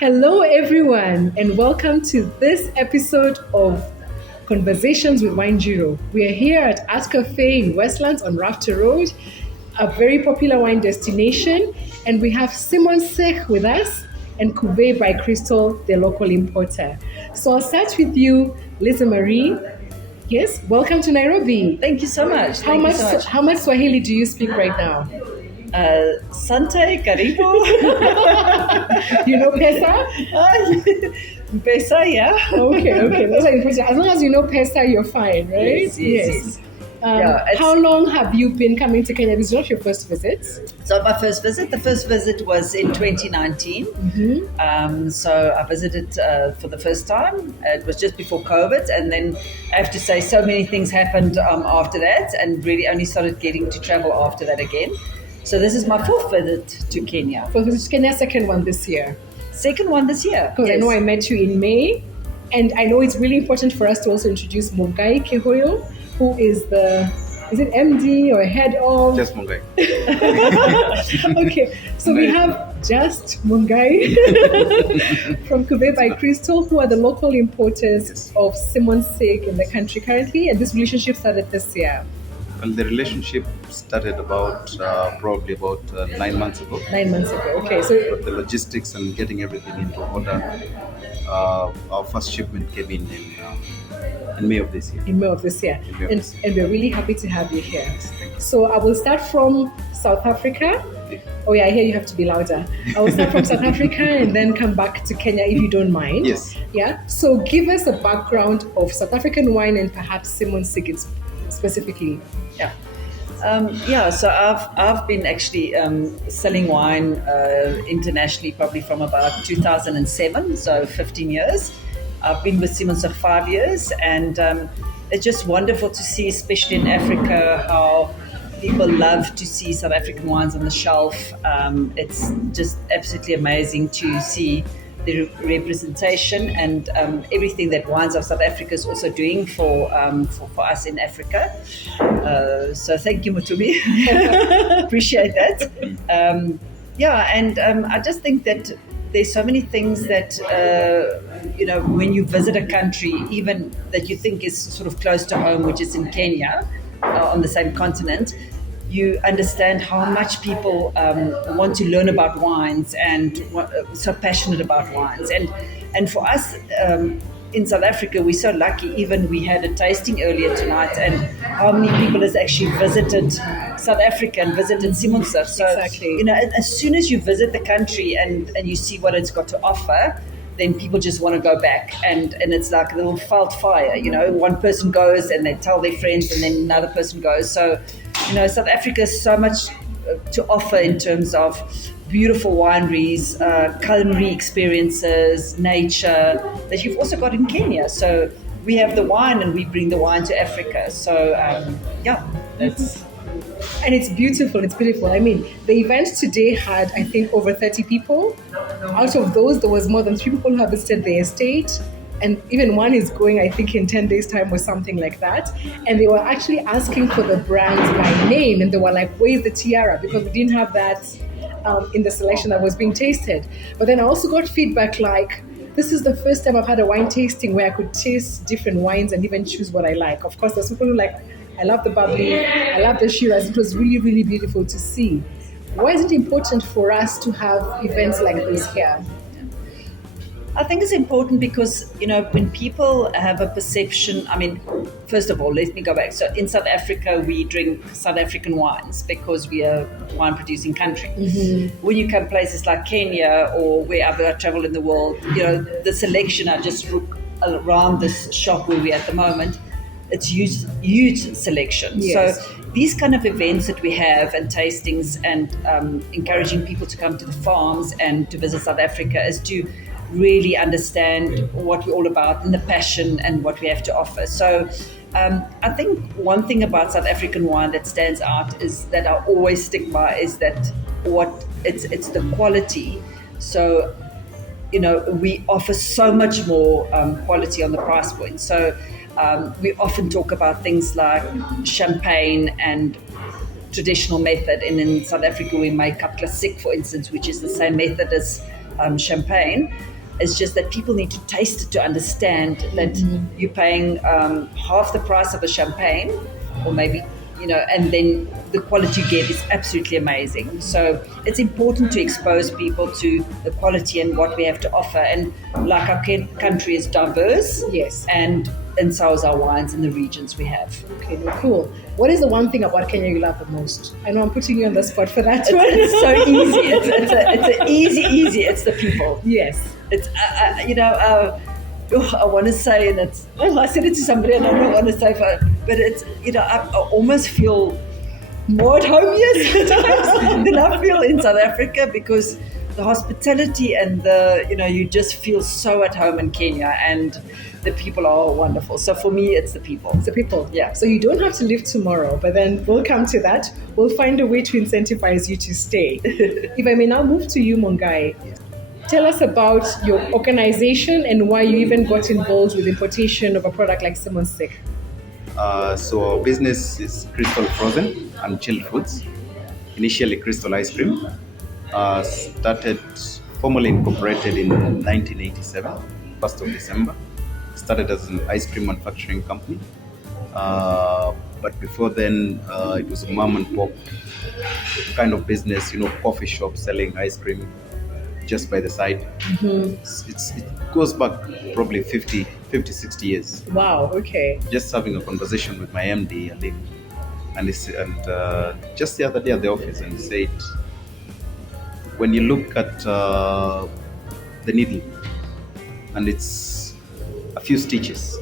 Hello, everyone, and welcome to this episode of Conversations with WINENJIRU. We are here at Art Cafe in Westlands on Rafter Road, a very popular wine destination, and we have Simonsig with us and Cuvée by Crystal, the local importer. So I'll start with you, Lize-Marie. Yes, welcome to Nairobi. Thank you so much. How much Swahili do you speak right now? Sante, karibu. You know Pesa? Pesa, yeah. Okay. That's important. As long as you know Pesa, you're fine, right? Yes. How long have you been coming to Kenya? This is not your first visit. So the first visit was in 2019. Mm-hmm. So I visited for the first time. It was just before COVID, and then I have to say so many things happened after that, and really only started getting to travel after that again. So this is my fourth visit to Kenya. Fourth visit to Kenya, second one this year. Second one this year. Because I know I met you in May, and I know it's really important for us to also introduce Mungai Kehoyo, who is it MD or head of? Just Mungai. Okay, so we have just Mungai from Cuvée by Crystal, who are the local importers of Simonsig in the country currently, and this relationship started this year. Well, the relationship started probably about 9 months ago. 9 months ago, okay. So But the logistics and getting everything into order, our first shipment came in May of this year. in May of this year. May of And, this and we're really happy to have you here. Thank you. So I will start from South Africa. Oh yeah, here you have to be louder. I will start from South Africa and then come back to Kenya if you don't mind. Yes. Yeah. So give us a background of South African wine and perhaps Simonsig specifically. So I've been actually selling wine internationally probably from about 2007, so 15 years. I've been with Simonsig 5 years, and it's just wonderful to see, especially in Africa, how people love to see South African wines on the shelf. It's just absolutely amazing to see the representation and everything that Wines of South Africa is also doing for us in Africa. So thank you, Mutumi. Appreciate that. I just think that there's so many things that, when you visit a country, even that you think is sort of close to home, which is in Kenya, on the same continent, you understand how much people want to learn about wines and so passionate about wines. And for us in South Africa, we're so lucky. Even we had a tasting earlier tonight, and how many people has actually visited South Africa and visited Simonsig. So, Exactly. As soon as you visit the country and you see what it's got to offer, then people just want to go back, and it's like a little felt fire. One person goes and they tell their friends, and then another person goes. So, South Africa has so much to offer in terms of beautiful wineries, culinary experiences, nature, that you've also got in Kenya. So we have the wine, and we bring the wine to Africa. So that's. And it's beautiful. I mean, the event today had, I think, over 30 people. Out of those, there was more than 3 people who have visited the estate. And even one is going, I think, in 10 days' time or something like that. And they were actually asking for the brands by name. And they were like, where's the tiara? Because we didn't have that in the selection that was being tasted. But then I also got feedback like, this is the first time I've had a wine tasting where I could taste different wines and even choose what I like. Of course, there's people who like, I love the bubbly, I love the Shiraz. It was really, really beautiful to see. Why is it important for us to have events like this here? I think it's important because, when people have a perception, first of all, let me go back. So in South Africa, we drink South African wines because we are a wine producing country. Mm-hmm. When you come places like Kenya or wherever I travel in the world, the selection I just look around this shop where we're at the moment, it's huge selection. Yes. So these kind of events that we have and tastings and encouraging people to come to the farms and to visit South Africa is to really understand what we're all about and the passion and what we have to offer. So I think one thing about South African wine that stands out is that I always stick by is that it's the quality. So we offer so much more quality on the price point. So we often talk about things like champagne and traditional method, and in South Africa we make Cap Classique, for instance, which is the same method as champagne. It's just that people need to taste it to understand that you're paying half the price of a champagne, or maybe, and then the quality you get is absolutely amazing. So it's important to expose people to the quality and what we have to offer. And like our country is diverse, Yes. and so is our wines and the regions we have. Okay, no, cool. What is the one thing about Kenya you love the most? I know I'm putting you on the spot for that one. It's so easy. It's a easy. It's the people. Yes. It's I want to say, and I said it to somebody, and I don't want to say, but it's I almost feel more at home here sometimes than I feel in South Africa, because the hospitality and you just feel so at home in Kenya, and the people are wonderful. So for me, it's the people. It's the people. Yeah. So you don't have to leave tomorrow, but then we'll come to that. We'll find a way to incentivize you to stay. If I may now move to you, Mungai. Tell us about your organization and why you even got involved with importation of a product like Simonsig. So our business is Crystal Frozen and Chilled Foods. Initially Crystal Ice Cream. Started formally incorporated in 1987, 1st of December. Started as an ice cream manufacturing company. But before then, it was a mom and pop kind of business, coffee shop selling ice cream just by the side. It goes back probably 50, 60 years. Wow, okay. Just having a conversation with my MD, Ali, and just the other day at the office, and he said, when you look at the needle, and it's a few stitches.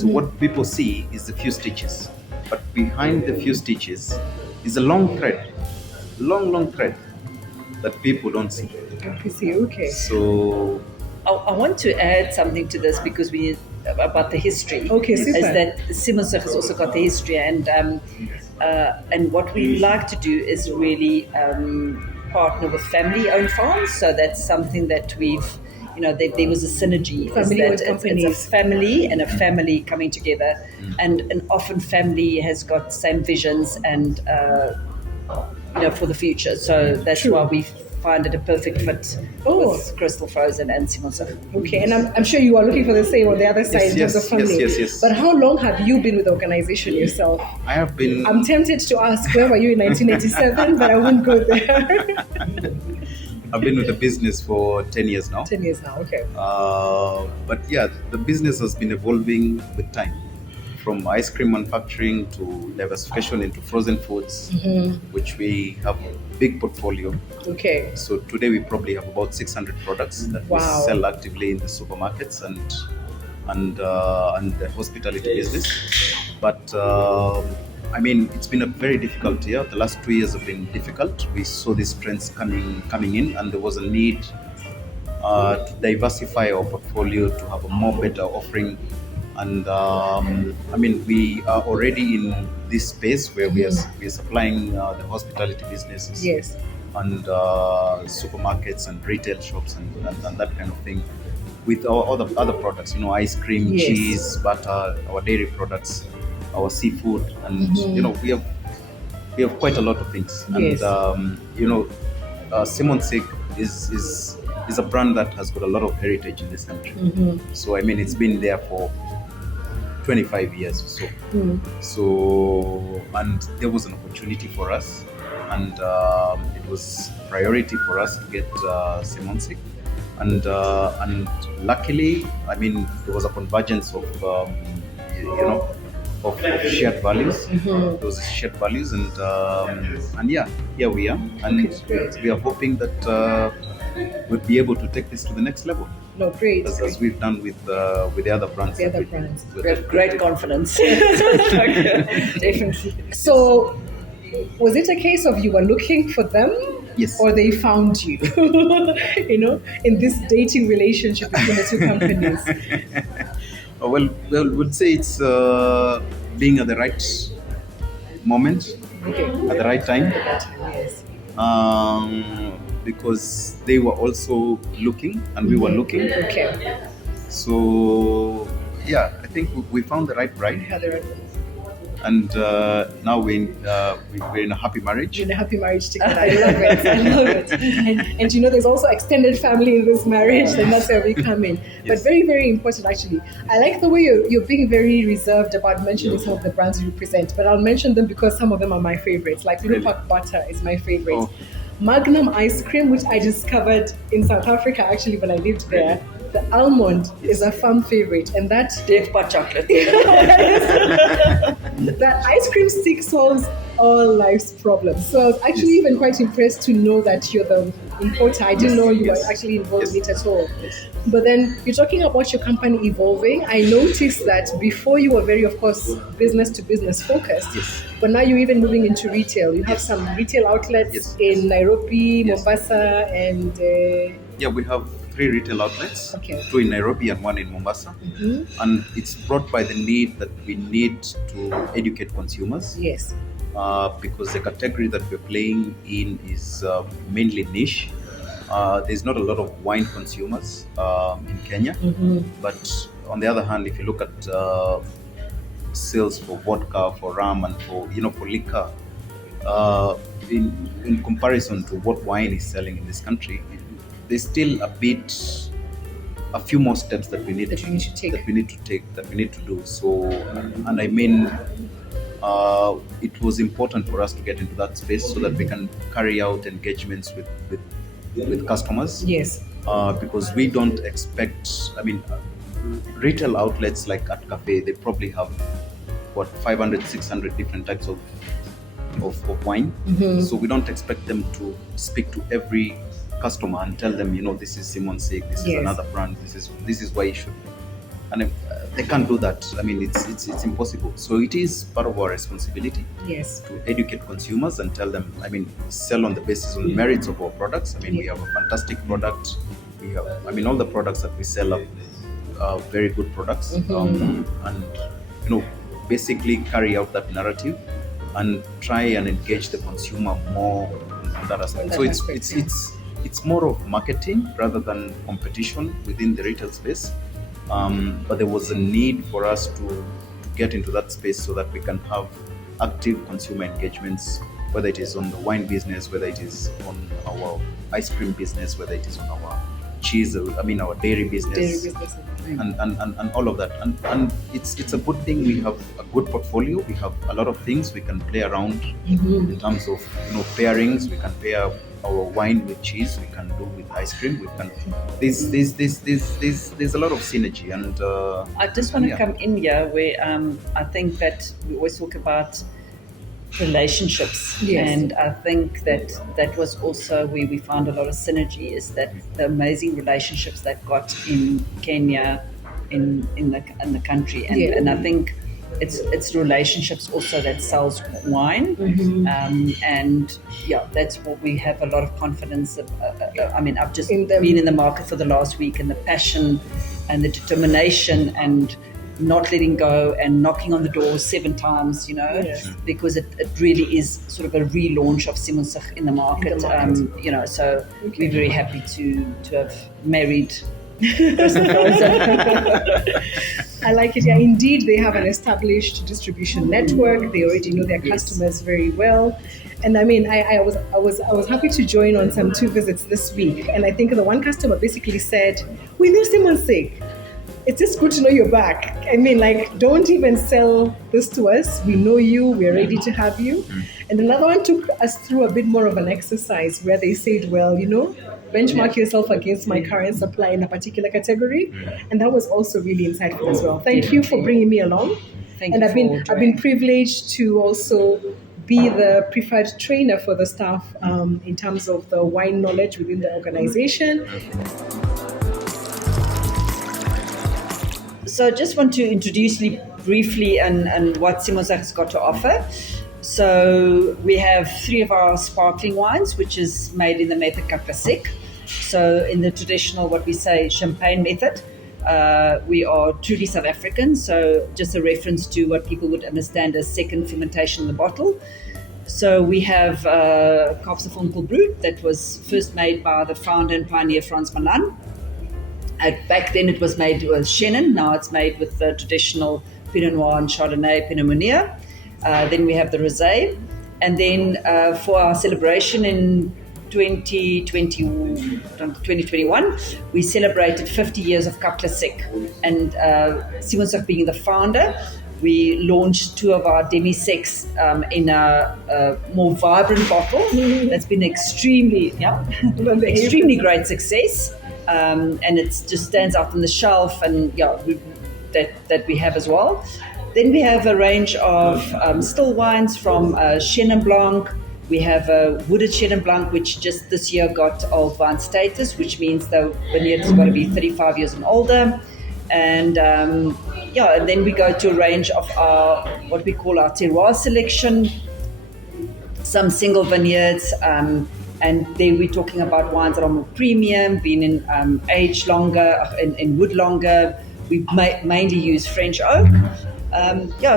So what people see is the few stitches, but behind the few stitches is a long thread, long thread that people don't see. Okay. So I want to add something to this, because about the history. Okay, super. Is that Simonsig has also got the history, and what we like to do is really partner with family-owned farms. So that's something that we've, there was a synergy. Family-owned companies. It's a family and a family coming together, and often family has got same visions and for the future. So that's True. why we find it a perfect fit with Crystal Frozen and Simonsig. Okay, and I'm sure you are looking for the same on the other side in terms of family. Yes. But how long have you been with the organization yourself? I have been. I'm tempted to ask, where were you in 1987? But I won't go there. I've been with the business for 10 years now. 10 years now, okay. But yeah, the business has been evolving with time. From ice cream manufacturing to diversification into frozen foods, which we have a big portfolio. Okay. So today we probably have about 600 products that we sell actively in the supermarkets and the hospitality business. But it's been a very difficult year. The last 2 years have been difficult. We saw these trends coming in, and there was a need to diversify our portfolio, to have a more better offering. And we are already in this space where we are supplying the hospitality businesses, yes, and supermarkets and retail shops and that kind of thing, with our other products, ice cream, yes, cheese, butter, our dairy products, our seafood, and we have quite a lot of things. Yes. And Simonsig is a brand that has got a lot of heritage in this country. So it's been there for 25 years or so. So, and there was an opportunity for us, and it was priority for us to get Simonsig, and luckily, there was a convergence of shared values. Those shared values, and here we are, and we are hoping that we'll be able to take this to the next level. No, great. As we've done with the other brands. The other brands. We have great confidence. Definitely. So, was it a case of you were looking for them? Yes. Or they found you? In this dating relationship between the two companies? Well, we'll say it's being at the right moment, at the right time. Yes. Because they were also looking and we were looking. Okay. So, I think we found the right bride. And now we're in a happy marriage. We're in a happy marriage together. I love it. I love it. And there's also extended family in this marriage, and that's where we come in. But Yes. very, very important, actually. I like the way you're being very reserved about mentioning some of the brands you present, but I'll mention them because some of them are my favorites. Like Really? Lurpak butter is my favorite. Oh. Magnum ice cream, which I discovered in South Africa actually when I lived there. The almond is a firm favorite, and that Death by chocolate. that ice cream stick solves all life's problems. So I was actually Yes. even quite impressed to know that you're the importer. I didn't know you Yes. were actually involved in Yes. it at all. But then you're talking about your company evolving. I noticed that before you were very, of course, business to business focused. Yes. But now you're even moving into retail. You have some retail outlets Yes. in Nairobi, Yes. Mombasa, and Yeah, we have 3 retail outlets, Okay. 2 in Nairobi and 1 in Mombasa. And it's brought by the need that we need to educate consumers. yes, Because the category that we're playing in is mainly niche. There's not a lot of wine consumers in Kenya. But on the other hand, if you look at sales for vodka, for rum, and for liquor, in comparison to what wine is selling in this country, there's still a few more steps that we need That you need to take. that we need to do. So, and I mean, it was important for us to get into that space so that we can carry out engagements with customers. yes, Because we don't expect. I mean, retail outlets like at Cafe, they probably have 500, 600 different types of wine. So we don't expect them to speak to every customer and tell them, this is Simonsig, this is Yes. another brand, this is why you should. And if, they can't do that. I mean, it's impossible. So it is part of our responsibility yes. to educate consumers and tell them. I mean, sell on the basis on the merits of our products. I mean, we have a fantastic product. We have. I mean, all the products that we sell are very good products. And basically carry out that narrative and try and engage the consumer more on that aspect. So it's more of marketing rather than competition within the retail space. But there was a need for us to get into that space so that we can have active consumer engagements, whether it is on the wine business, whether it is on our ice cream business, whether it is on our cheese, our dairy business. And all of that. And it's a good thing. We have a good portfolio. We have a lot of things we can play around in terms of pairings. We can pair our wine with cheese. We can do with ice cream. We can. There's a lot of synergy. And I just want to come in here where I think that we always talk about relationships, Yes. and I think that was also where we found a lot of synergy, is that the amazing relationships they've got in Kenya, in the country, and, Yeah. and I think it's relationships also that sells wine, and that's what we have a lot of confidence of. I mean, I've just In them. been in the market for the last week, and the passion and the determination and not letting go and knocking on the door 7 times, Yes. because it really is sort of a relaunch of Simonsig in the market. So we're very happy to have married. I like it. Yeah, indeed, they have an established distribution network. They already know their customers very well. And I mean, I was happy to join on some 2 visits this week. And I think the one customer basically said, "We knew Simonsig. It's just good to know you're back. I mean, don't even sell this to us. We know you. We're ready to have you." And another one took us through a bit more of an exercise where they said, "Well, benchmark yourself against my current supply in a particular category." And that was also really insightful as well. Thank you for bringing me along. Thank And you I've been privileged to also be the preferred trainer for the staff in terms of the wine knowledge within the organization. So I just want to introduce you briefly and what Simonsig has got to offer. So we have 3 of our sparkling wines, which is made in the method Cap Classique. So in the traditional, what we say, champagne method. We are truly South African, so just a reference to what people would understand as second fermentation in the bottle. So we have Kaapse Vonkel Brut that was first made by the founder and pioneer Frans Malan. Back then it was made with Chenin. Now it's made with the traditional Pinot Noir and Chardonnay, Pinot Meunier. Then we have the rosé. And then for our celebration in 2021, we celebrated 50 years of Cap Classique. And Simonsig being the founder, we launched 2 of our demi-secs in a more vibrant bottle. That's been extremely great success. And it just stands out on the shelf, and that we have as well. Then we have a range of still wines from Chenin Blanc. We have a wooded Chenin Blanc, which just this year got old vine status, which means the vineyard is going to be 35 years and older. And and then we go to a range of our what we call our terroir selection, some single vineyards, and then we're talking about wines that are more premium, been in aged longer, in wood longer. We mainly use French oak.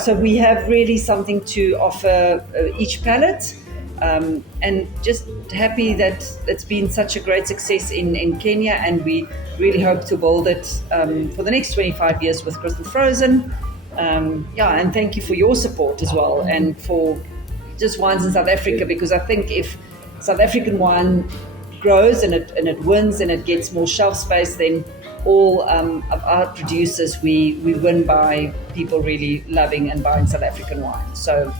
So we have really something to offer each palate. And just happy that it's been such a great success in Kenya, and we really hope to build it for the next 25 years with Crystal Frozen. And thank you for your support as well, and for just wines in South Africa, because I think if South African wine grows and it wins and it gets more shelf space, then all of our producers, we win by people really loving and buying South African wine. So,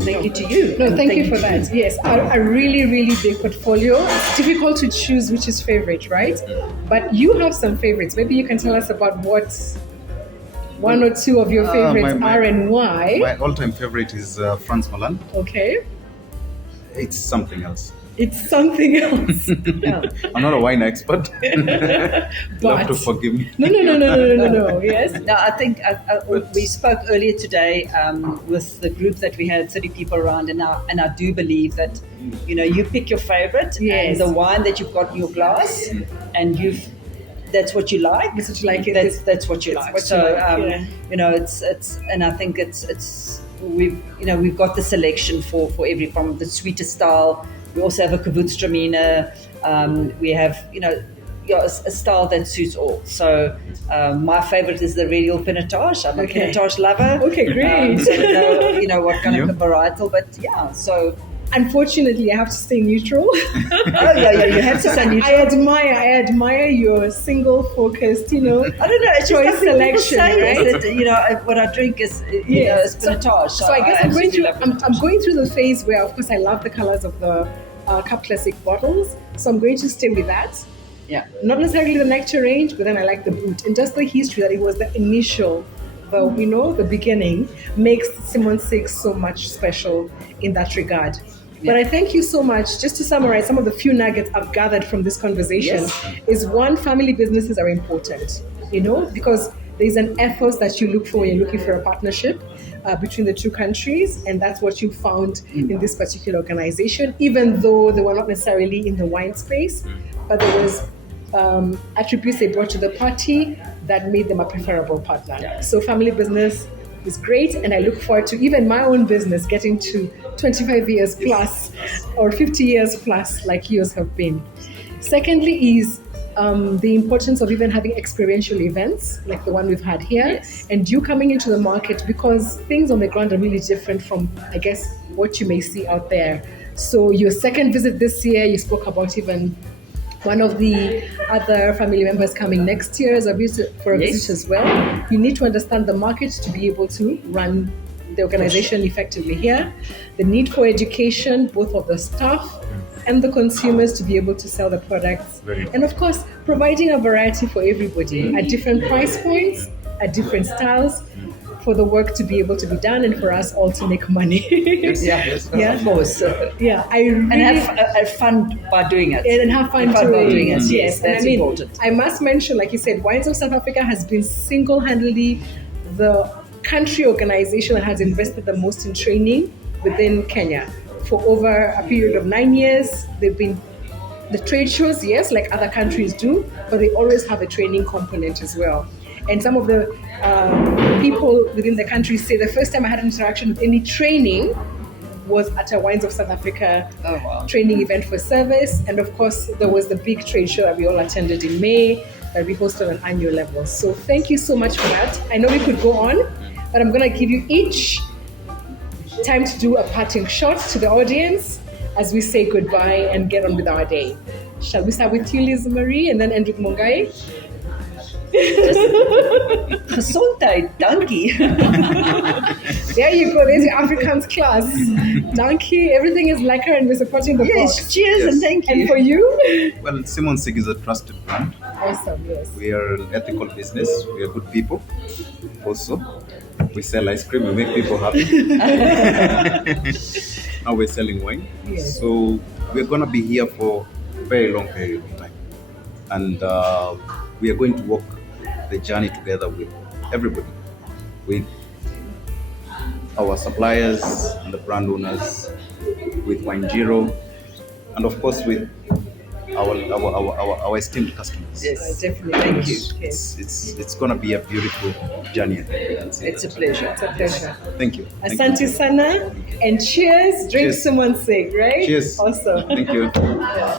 thank you to you. No, thank you for that. Yes, a really, really big portfolio. It's difficult to choose which is favorite, right? But you have some favorites. Maybe you can tell us about what 1 or 2 of your favorites are and why. My all-time favorite is France Malin. Okay. It's something else. It's something else. I'm not a wine expert. You'll have to forgive me. No. Yes. No, I think we spoke earlier today with the group that we had 30 people around, and I do believe that you pick your favorite, and the wine that you've got in your glass, and that's what you like. That's what you like. That's what you like. So it's and I think it's we've got the selection for every, from the sweeter style. We also have a Gewürztraminer. We have, a style that suits all. So my favorite is the Radial Pinotage. I'm a Pinotage lover. Okay, great. So I know what kind of varietal, but so. Unfortunately, I have to stay neutral. You have to stay neutral. I admire your single focused, I don't know, it's choice selection, right? That, what I drink is, is Pinotage. So I guess I'm going through the phase where, of course, I love the colors of the Cap Classique bottles. So I'm going to stay with that. Yeah. Not necessarily the nectar range, but then I like the boot. And just the history that it was the initial, the beginning, makes Simonsig so much special in that regard. But I thank you so much. Just to summarize, some of the few nuggets I've gathered from this conversation is, one, family businesses are important, because there's an ethos that you look for when you're looking for a partnership between the two countries, and that's what you found in this particular organization, even though they were not necessarily in the wine space, but there was attributes they brought to the party that made them a preferable partner. Yeah. So family business is great, and I look forward to even my own business getting to 25 years plus or 50 years plus like yours have been. Secondly is the importance of even having experiential events like the one we've had here, and you coming into the market, because things on the ground are really different from, I guess, what you may see out there. So your second visit this year, you spoke about even one of the other family members coming next year as a visit as well. You need to understand the market to be able to run the organization effectively here. The need for education, both of the staff and the consumers, to be able to sell the products. And of course, providing a variety for everybody at different price points, at different styles, for the work to be able to be done and for us all to make money. Of course. And have fun by doing it. And have fun by doing it. Yes, that's important. I must mention, like you said, Wines of South Africa has been single-handedly the country organization that has invested the most in training within Kenya. For over a period of 9 years, they've been the trade shows, yes, like other countries do, but they always have a training component as well. And some of the people within the country say the first time I had an interaction with any training was at a Wines of South Africa training event for service. And of course, there was the big trade show that we all attended in May that we hosted on an annual level. So thank you so much for that. I know we could go on, but I'm going to give you each time to do a parting shot to the audience as we say goodbye and get on with our day. Shall we start with you, Lize-Marie, and then end with Mungai? Gesondheid, dankie. There you go. There's your Afrikaans class. Donkey, everything is lekker and we're supporting the Yes, box. cheers and thank you. And for you? Well, Simonsig is a trusted brand. Awesome, yes. We are an ethical business. We are good people. Also, we sell ice cream. We make people happy. Now we're selling wine. Yes. So we're going to be here for a very long period of time. And we are going to walk the journey together with everybody, with our suppliers and the brand owners, with WINENJIRU, and of course with our esteemed customers. Yes, Definitely. Thank you. It's going to be a beautiful journey. it's a pleasure. It's a pleasure. Thank you. Thank Asante you. sana and cheers. Drink Cheers. Simonsig, right? Cheers. Awesome. Thank you. Yeah.